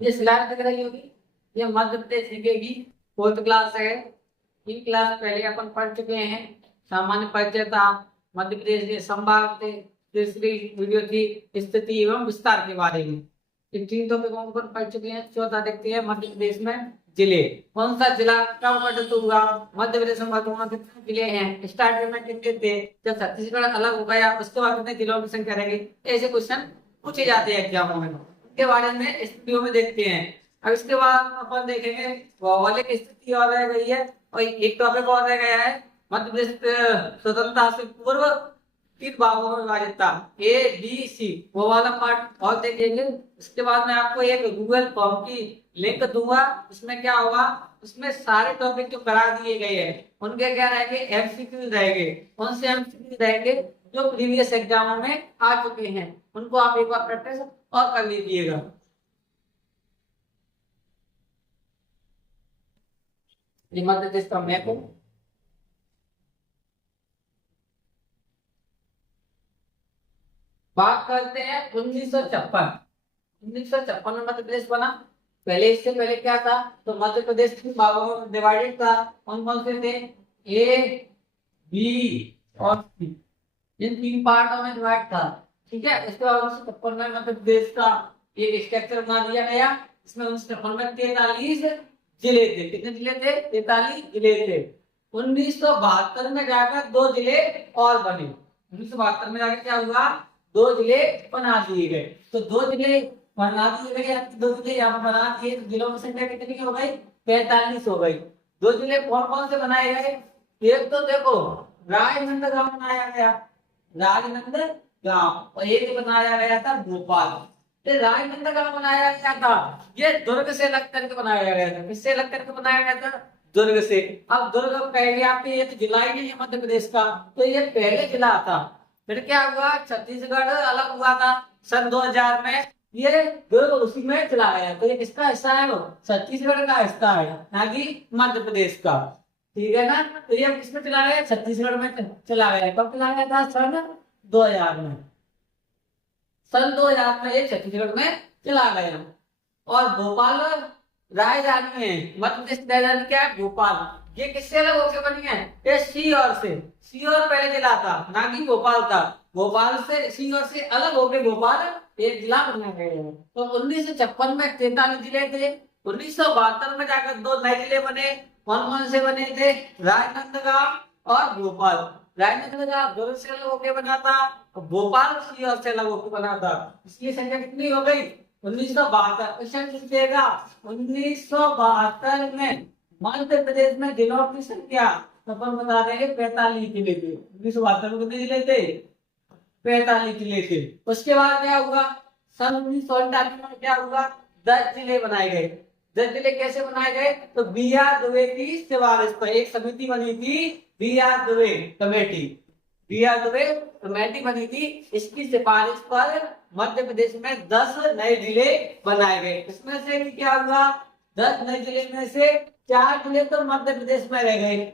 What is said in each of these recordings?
ये स्लाइड दिख रही होगी, ये मध्य प्रदेश जीके की 4th क्लास है। 3 क्लास पहले अपन पढ़ चुके हैं, सामान्य परिचय था, मध्य प्रदेश के संभाग थे। तीसरी वीडियो थी स्थिति एवं विस्तार के बारे में। इन 3 टॉपिकों को पढ़ चुके हैं। चौथा देखते हैं मध्य प्रदेश में जिले। कौन सा जिला कब गठित हुआ? मध्य प्रदेश में वर्तमान कितने जिले हैं? स्टार्टिंग में कितने थे? जब छत्तीसगढ़ अलग हो गया उसके बाद कितने जिलों की संख्या रहेगी? ऐसे क्वेश्चन पूछे जाते हैं एग्जामों में, के बारे में इस वीडियो में देखते हैं। अब इसके बाद अपन देखेंगे भौगोलिक स्थिति और रह गई है, और एक टॉपिक और रह गया है मध्य प्रदेश स्वतंत्रता से पूर्व 3 भागों में विभाजित था, ए बी सी, वो वाला पार्ट और देखेंगे। उसके बाद मैं आपको एक गूगल फॉर्म की लिंक दूंगा, उसमें क्या होगा, उसमें सारे टॉपिक जो करा दिए गए हैं उनके क्या रहेंगे, एमसीक्यू रहेंगे। कौन से एमसीक्यू रहेंगे? जो प्रीवियस एग्जामों में आ चुके हैं, उनको आप एक बार प्रैक्टिस और कर लीजिएगा। मध्य प्रदेश का मैप है। बात करते हैं 1956। 1956 में मध्य प्रदेश बना। पहले इससे पहले क्या था? तो मध्य प्रदेश 3 भागों में डिवाइडेड था। कौन कौन से थे? ए बी और सी, इन 3 पार्टों में डिवाइड था। ठीक है। इसके बाद 1956 में मध्य प्रदेश का एक स्ट्रक्चर बना दिया गया। इसमें 1956 में 43 जिले थे। कितने जिले थे? 43 जिले थे। 1972 में जाकर 2 जिले और बने। 1972 में जाकर क्या हुआ? 2 जिले बना दिए गए। तो 2 जिले बना दिए गए, 2 जिले यहाँ पर बना दिए, तो जिलों की संख्या कितनी हो गई? 45 हो गई। 2 जिले कौन कौन से बनाए गए? एक तो देखो राजनांदगांव बनाया गया, राजनांदगांव, और एक बनाया गया था भोपाल। तो राजनांदगांव बनाया गया था, ये दुर्ग से लग करके बनाया गया था। किससे लग करके बनाया गया था? दुर्ग से। अब दुर्ग कहेंगे आपके, ये तो जिला ही नहीं है मध्य प्रदेश का, तो ये पहले जिला था। फिर क्या हुआ? छत्तीसगढ़ अलग हुआ था सन 2000 में, ये दुर्ग उसी में चला गया। तो ये किसका हिस्सा है? वो छत्तीसगढ़ का हिस्सा है, ना कि मध्य प्रदेश का। ठीक है ना? तो ये किसमें चला गया? छत्तीसगढ़ में चला गया। कब चला गया था? सन 2000 में। सन 2000 में ये छत्तीसगढ़ में चला गया। और भोपाल राजधानी है, मध्य प्रदेश की राजधानी क्या है? भोपाल। ये किससे अलग होकर बनी है? ये सीहोर से। सीहोर पहले जिला था, ना कि भोपाल था। भोपाल से, सीहोर से अलग होकर भोपाल एक जिला बना गया है। तो 1956 में 43 जिले थे। 1972 में जाकर 2 नए जिले बने। कौन कौन से बने थे? राजनांदगांव और भोपाल। राजनांदगांव दुर्ग से अलग होकर बना था, भोपाल सीहोर से अलग होकर बना था। इसकी संख्या कितनी हो गई? 1972। क्वेश्चन पूछेगा 1972 में मध्य प्रदेश में जिलों की संख्या, तो अपन बता देंगे 45 जिले थे। 1972 में कितने जिले थे? 45 जिले थे। उसके बाद क्या हुआ? सन 1948 में क्या हुआ? 10 जिले बनाए गए। 10 जिले कैसे बनाए गए? तो बी आर दुबे की सिफारिश पर एक समिति बनी थी, B R Dubey committee. B R Dubey committee बनी थी, इसकी सिफारिश पर मध्य प्रदेश में 10 नए जिले बनाए गए। इसमें से क्या हुआ? 10 नए जिले में से 4 जिले तो मध्य प्रदेश में रह गए,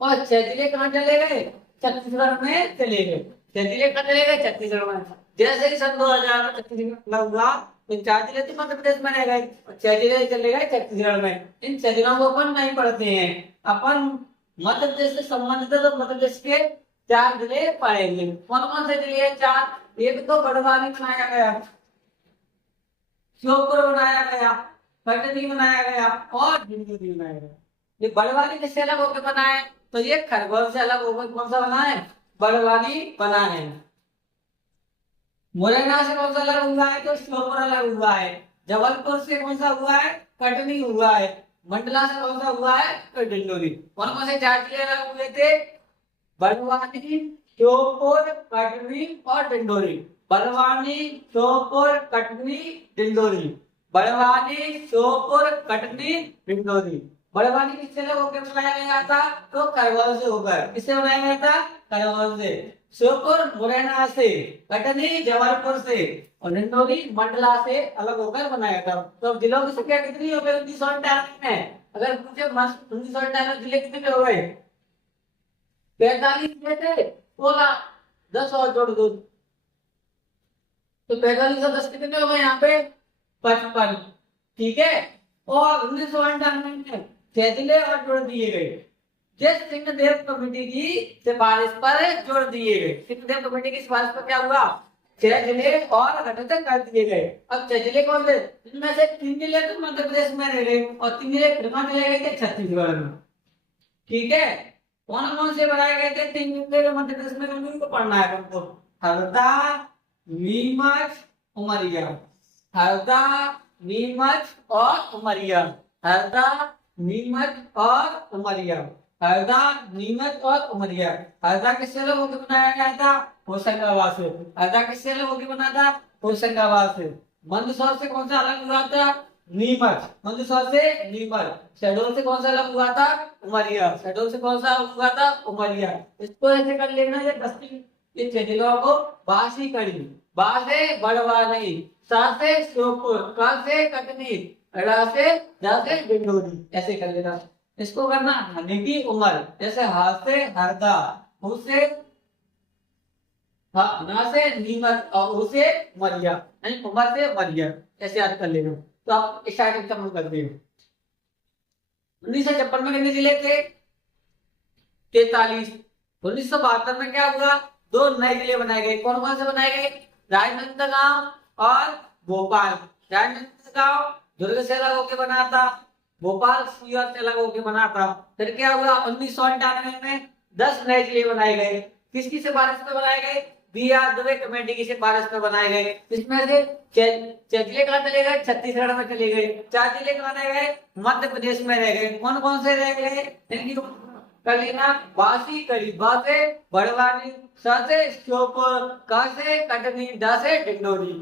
और 6 जिले कहाँ चले गए? छत्तीसगढ़ में चले गए। 6 जिले कहाँ चले गए? छत्तीसगढ़ में। जैसे ही सन 2000 में छत्तीसगढ़ हुआ, तो 4 जिले तो मध्य प्रदेश में रह गए और 6 जिले चले गए छत्तीसगढ़ में। इन 6 जिलों को अपन नहीं पढ़ते हैं, अपन मध्य प्रदेश से संबंधित है तो मध्य प्रदेश के 4 जिले पढ़ेंगे। कौन कौन से जिले हैं? 4। एक तो बड़वानी बनाया गया, श्योपुर बनाया गया, कटनी बनाया गया और भिंडी बनाया गया। ये बड़वानी किससे अलग होकर बना है? तो ये खरगोन से अलग होकर कौन सा बना है? बड़वानी बना है। मुरैना से कौन सा अलग हुआ है? तो श्योपुर अलग हुआ है। जबलपुर से कौन सा हुआ है? कटनी हुआ है। मंडला से कौन सा हुआ है? तो डिंडोरी। कौन कौन से 4 जिले अलग हुए थे? बड़वानी, श्योपुर, कटनी और डिंडोरी। बड़वानी, श्योपुर, कटनी, डिंडोरी। बड़वानी, श्योपुर, कटनी, डिंडोरी। बड़वानी किससे अलग होकर बनाया गया था? तो खरगोन से होकर। किससे बनाया गया था? खरगोन से। श्योपुर मुरैना से, कटनी जबलपुर से और डिंडोरी मंडला से अलग होकर बनाया था। तो जिलों की संख्या कितनी हो गई 1998 में? अगर पूछे 1998 में जिले कितने हो गए? 45 में थे, 16, 10 और जोड़ दो, तो 45 और 10 कितने हो गए यहाँ पे? 55, ठीक है। और 1998 में फैसले और जोड़ दिए गए, जिस सिंहदेव कमेटी की सिफारिश पर जोड़ दिए गए। सिंहदेव कमेटी की सिफारिश पर क्या हुआ, 6 जिले और गठित कर दिए गए। अब 6 जिले कौन से, इनमें से 3 जिले तो मध्य प्रदेश में रह गए और 3 जिले फिर कहाँ चले गए थे, छत्तीसगढ़ में, ठीक है। कौन कौन से बनाए गए थे 3 जिले मध्य प्रदेश में, उनको पढ़ना है हमको, हरदा, नीमच, उमरिया। हरदा, नीमच और उमरिया। हरदा, नीमच और उमरिया। हरदा, नीमच और उमरिया। हरदा किससे लोगों को बनाया गया था, होशंगाबाद से। हरदा किससे लोगों को बना था, होशंगाबाद से। मंदसौर से कौन सा अलग हुआ था, नीमच। मंदसौर से नीमच। शहडोल से कौन सा अलग हुआ था, उमरिया। शहडोल से कौन सा हुआ था, उमरिया। इसको ऐसे कर लेना, ये 10 इन जिलों को बासी कड़ी, बा से बड़वानी, सा से श्योपुर, का से कटनी, रा से दा से डिंडोरी, ऐसे कर लेना। इसको करना हनी की उम्र, जैसे हा से हरदा, हु से ना से नीमच और उ से मरिया, यानी उमर से मरिया, ऐसे याद कर लेना। तो आप स्टार्टिंग कम कर दिए। 1956 में कितने जिले थे, 43। 1972 में क्या हुआ, 2 नए जिले बनाए गए। कौन कौन से बनाए गए, राजनांदगांव और भोपाल। राजनांदगांव दुर्ग से अलग होकर बना था, भोपाल सीकर से अलग होकर बना था। फिर क्या हुआ, 1998 में 10 नए जिले बनाए गए। किसकी सिफारिश पे बनाए गए, बी.आर. दुबे कमेटी की सिफारिश पे बनाए गए। इसमें से 6 जिले कहाँ चले गए, छत्तीसगढ़ में चले गए। 4 जिले कहाँ रह गए, मध्य प्रदेश में रह गए। कौन कौन से रह गए, इनकी कर लेना, बासी कड़ी, बा से बड़वानी, सा से श्योपुर, का से कटनी, दा से डिंडोरी,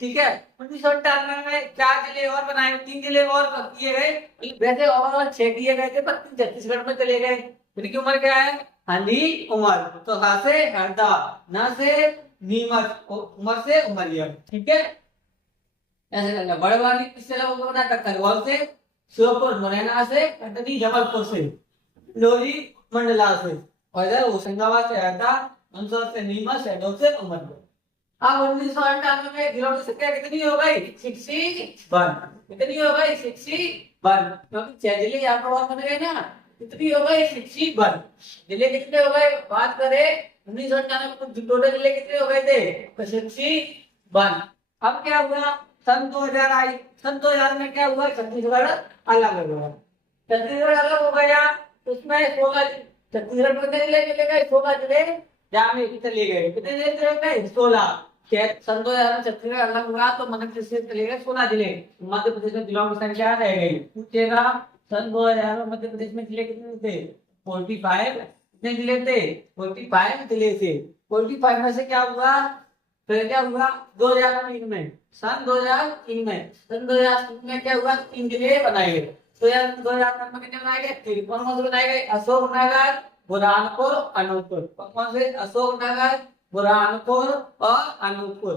ठीक है। 1998 में 4 जिले और बनाए, 3 जिले और किए गए। वैसे ओवरऑल 6 किए गए थे, पर 3 छत्तीसगढ़ में चले गए। इनकी उम्र क्या है, हनी उमर। तो हा से हरदा, ना से नीमच, उमर से उमरिया, ठीक है। ऐसे करना। बड़वानी किससे लोगों को बना, खरगोन से, श्योपुर मुरैना से, कटनी जबलपुर से, लोरी मंडला से, और इधर होशंगाबाद से हरदा, मंदसौर से नीमच, शहडोल से उमरिया। अब 1998 में जिलों की संख्या कितनी हो गई, 61। कितनी हो गई, 61, क्योंकि 6 जिले यहाँ पर और बन गए ना। कितनी हो गई, 61 जिले। कितने हो गए, बात करें 1998 में टोटल जिले कितने हो गए थे, 61। अब क्या हुआ, सन 2000 आई। सन 2000 में क्या हुआ, छत्तीसगढ़ अलग हुआ। छत्तीसगढ़ अलग हो गया, उसमें 16 छत्तीसगढ़ में कितने जिले चले गए, 16 जिले जहाँ में चले गए। कितने जिले चले गए, 16। सन 2000 में छत्तीसगढ़ अलग हुआ तो मध्य प्रदेश से चले गए 16 जिले। मध्य प्रदेश में जिलों की संख्या रह गई। पूछेगा सन 2000 में मध्य प्रदेश में जिले कितने थे, 45। कितने जिले थे, 45 जिले थे। 45 में से क्या हुआ, फिर क्या हुआ 2003 में, सन 2003 में, सन 2003 में क्या हुआ, 3 जिले बनाए गए। तो यार 2003 में कितने बनाए गए, 3। कौन कौन से बनाए गए, अशोकनगर, बुरहानपुर, अनूपपुर। कौन से, अशोकनगर, बुरहानपुर और अनूपपुर।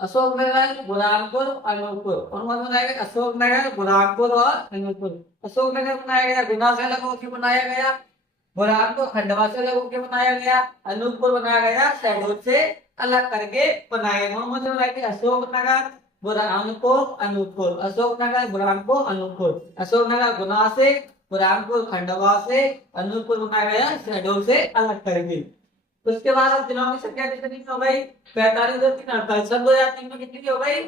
अशोकनगर, बुरहानपुर, अनूपपुर। कौन कौन बनाया गया, अशोकनगर, बुरहानपुर और अनूपपुर। अशोकनगर बनाया गया, गुना से अलग होकर बनाया गया। बुरहानपुर खंडवा से अलग होकर बनाया गया। अनूपपुर बनाया गया शहडोल से अलग करके बनाया गया। मोहम्मद बनाया गया अशोकनगर, बुरहानपुर, अनूपपुर। अशोकनगर, बुरहानपुर, अनूपपुर। अशोकनगर गुना से, बुरहानपुर खंडवा से, अनूपपुर बनाया गया शहडोल से अलग करके। उसके बाद अब जिलों की संख्या कितनी हो गई, 45 और 3 48। सन 2003 में कितनी हो गई,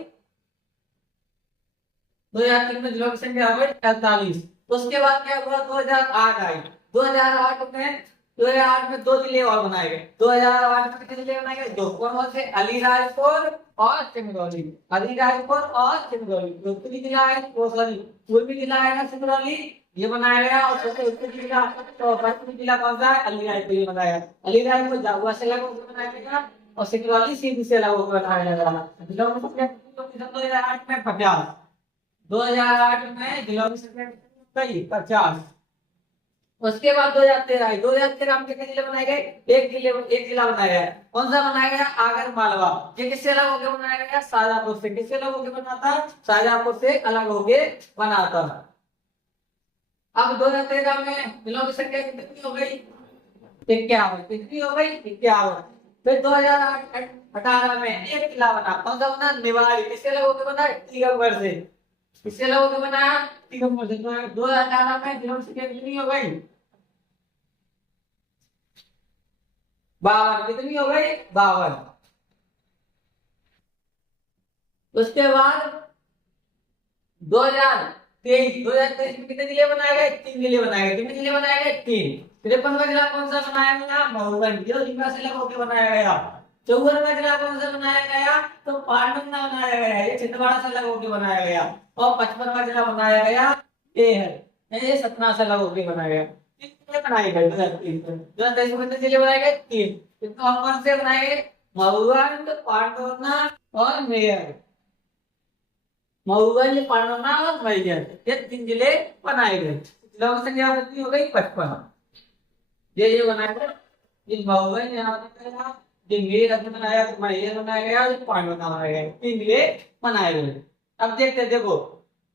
2003 में जिलों की संख्या हो गई 48। उसके बाद क्या हुआ, 2008 आई। 2008 में 2 जिले और बनाए गए। 2008 में कितने जिले बनाए गए, 2। कौन से, अलीराजपुर और सिंगरौली। अलीराजपुर और सिंगरौली। उत्तरी जिला है वो, सॉरी पूर्वी जिला है ना सिंगरौली, ये बनाया गया। और सबसे उत्तरी जिला तो पश्चिमी जिला कौन सा है, अलीराजपुर, ये बनाया। अलीराजपुर जागुआ से लगा होकर बनाया गया और सिंगरौली सीधी से लगा होकर बनाया गया। जिलों की संख्या 2008 में 50। 2008 में जिलों की संख्या कितनी, 50। उसके बाद 2013 आई। 2013 में कितने जिले बनाए गए, एक जिला बनाया गया। कौन सा बनाया गया, आगर मालवा। ये किससे अलग होकर बनाया गया, शाहजहांपुर से। किससे अलग होकर बना था, शाहजहांपुर से अलग होकर बना था। अब 2013 में जिलों की संख्या कितनी हो गई, 51। कितनी हो गई, 51। फिर 2018 में एक किला बना, कौन सा बना? निवाड़ी। किससे लगा होकर बना? टीकमगढ़ से। किससे लगा होकर बनाया? टीकमगढ़ से। 2018 में यूनिवर्सिटी कितनी हो गई? 52। कितनी हो गई? 52। उसके बाद 2023 में कितने जिले बनाए गए? 3 जिले बनाए गए। कितने जिले बनाए गए? 3। 53वां जिला कौन सा बनाया गया? मधुबन, जो रीवा से लगा होकर बनाया गया। 54वां जिला कौन सा बनाया गया? तो पाटन बनाया गया, ये छिंदवाड़ा से लगा होकर बनाया गया। और 55वां जिला बनाया गया ये है, ये सतना से लगा होकर बनाया गया। कितने बनाए गए? 2023 में कितने जिले बनाए गए? 3। कौन कौन से बनाए गए? मधुबन, पाटना और मेयर। मऊगंज, पन्ना और मैयर, ये 3 जिले बनाए गए। जिलों की संख्या कितनी हो गई? 55। ये बनाया गया, जिन मऊगंज यहाँ बनाया, जिन मेयर बनाया, मैयर बनाया गया, जिन पांडव बनाया गया, 3 जिले बनाए गए। अब देखते देखो,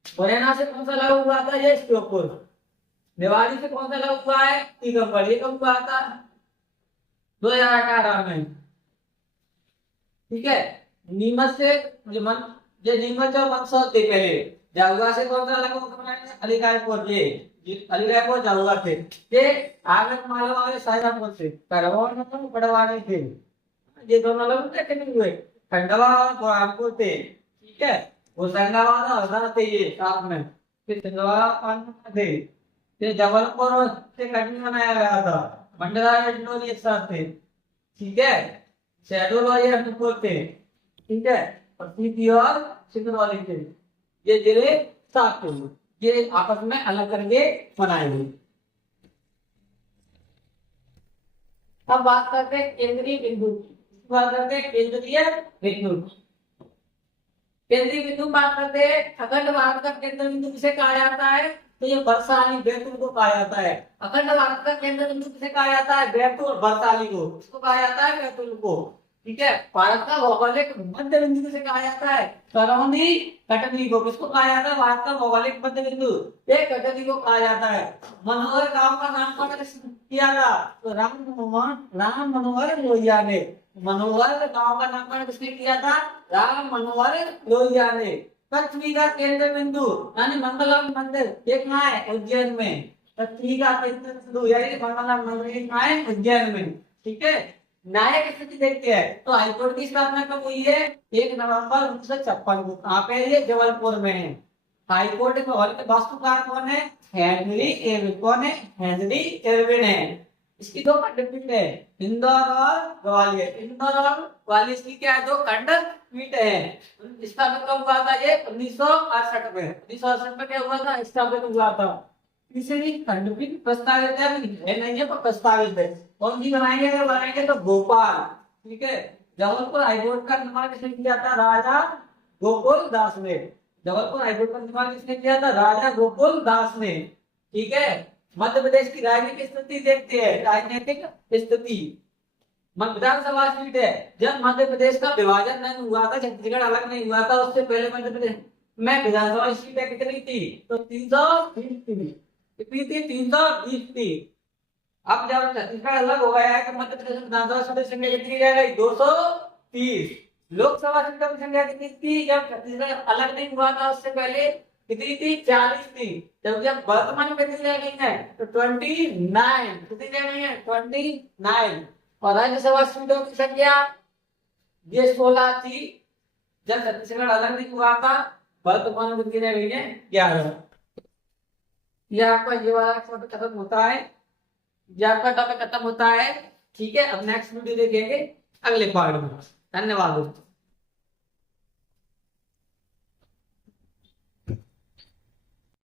मुरैना से कौन सा लगा हुआ था? ये श्योपुर। निवाड़ी से कौन सा लगा हुआ है? टीकमगढ़। ये कब हुआ था? 2018 में। ठीक है। नीमच से ये नीमच और मंदसौर थे पहले। जाहुआ से कौन सा लगा हुआ बनाया? अलीराजपुर। ये अलीराजपुर जाहुआ थे। ये आगरा मालवा वाले शाहजहांपुर से। करवार मतलब पड़वाने थे। ये दोनों लोग थे नहीं हुए। खंडवा और बुरहानपुर थे। ठीक है। होशंगाबाद और हरदा थे ये साथ में। फिर छिंदवाड़ा पानपुर थे। फिर जबलपुर से कटनी बनाया गया था। मंडला एक साथ थे। ठीक है। शहडोल और ये रतनपुर थे। ठीक है। और सीधी और सिंगरौली थे। ये जिले 7 थे। ये आपस में अलग करके बनाए गए। अब बात करते हैं केंद्रीय बिंदु की। बात करते हैं केंद्रीय बिंदु। केंद्रीय बिंदु बात करते हैं। अखंड भारत का केंद्र बिंदु किसे कहा जाता है? तो ये बरसाली बैतूल को कहा जाता है। अखंड भारत का केंद्र बिंदु किसे कहा जाता है? बैतूल, बरसाली को। इसको कहा जाता है बैतूल को। ठीक है। भारत का भौगोलिक मध्य बिंदु किसे कहा जाता है? करौंदी कटनी को। किसको कहा जाता है? भारत का भौगोलिक मध्य बिंदु ये कटनी को कहा जाता है। मनोहर गांव का नामकरण किसने किया था? तो राम मनोहर लोहिया ने। मनोहर गांव का नामकरण किसने किया था? राम मनोहर लोहिया ने। पृथ्वी का केंद्र बिंदु यानी मंगलम मंदिर ये कहाँ है? उज्जैन में। पृथ्वी का केंद्र बिंदु यानी मंगलम मंदिर कहाँ है? उज्जैन में। ठीक है। न्यायिक स्थिति देखते हैं तो हाईकोर्ट की स्थापना कब हुई है? 1 नवंबर 1956 को। कहाँ पे है? ये जबलपुर में है। हाईकोर्ट के हॉल के वास्तुकार कौन है? Henry Irwin. कौन है? हेनरी इरविन है। इसकी 2 खंडपीठ है, इंदौर और ग्वालियर। इंदौर और ग्वालियर इसकी क्या है? 2 खंडपीठ है। स्थापित कब हुआ था? ये 1968 में। 1968 में क्या हुआ था? स्थापित हुआ था। तीसरी खंडपीठ प्रस्तावित है, नहीं है पर प्रस्तावित है। कौन सी बनाएंगे? अगर बनाएंगे तो भोपाल। ठीक है। जबलपुर हाईकोर्ट का निर्माण किसने किया था? राजा गोकुल दास ने। जबलपुर हाईकोर्ट का निर्माण किसने किया था? राजा गोकुल दास ने। ठीक है। मध्य प्रदेश की राजनीतिक स्थिति देखते हैं। राजनीतिक स्थिति विधानसभा सीट है। जब मध्य प्रदेश का विभाजन नहीं हुआ था, छत्तीसगढ़ अलग नहीं हुआ था, उससे पहले मध्य प्रदेश में विधानसभा सीटें कितनी थी? तो 320 थी। कितनी थी? 320 थी। अब जब छत्तीसगढ़ अलग हो गया है तो मध्य प्रदेश विधानसभा सीटों की संख्या कितनी रह गई? 230। लोकसभा सीटों की संख्या कितनी थी जब छत्तीसगढ़ अलग नहीं हुआ था? उससे पहले कितनी थी? 40 थी। जब वर्तमान में कितनी रह गई है? तो 29। कितनी रह गई है? 29। और राज्यसभा सीटों की संख्या ये 16 थी जब छत्तीसगढ़ अलग नहीं हुआ था। वर्तमान में कितनी रह गई है? 11। ये आपका ये वाला टॉपिक खत्म होता है। ये आपका टॉपिक खत्म होता है। ठीक है। अब नेक्स्ट वीडियो देखेंगे अगले पार्ट में। धन्यवाद दोस्तों।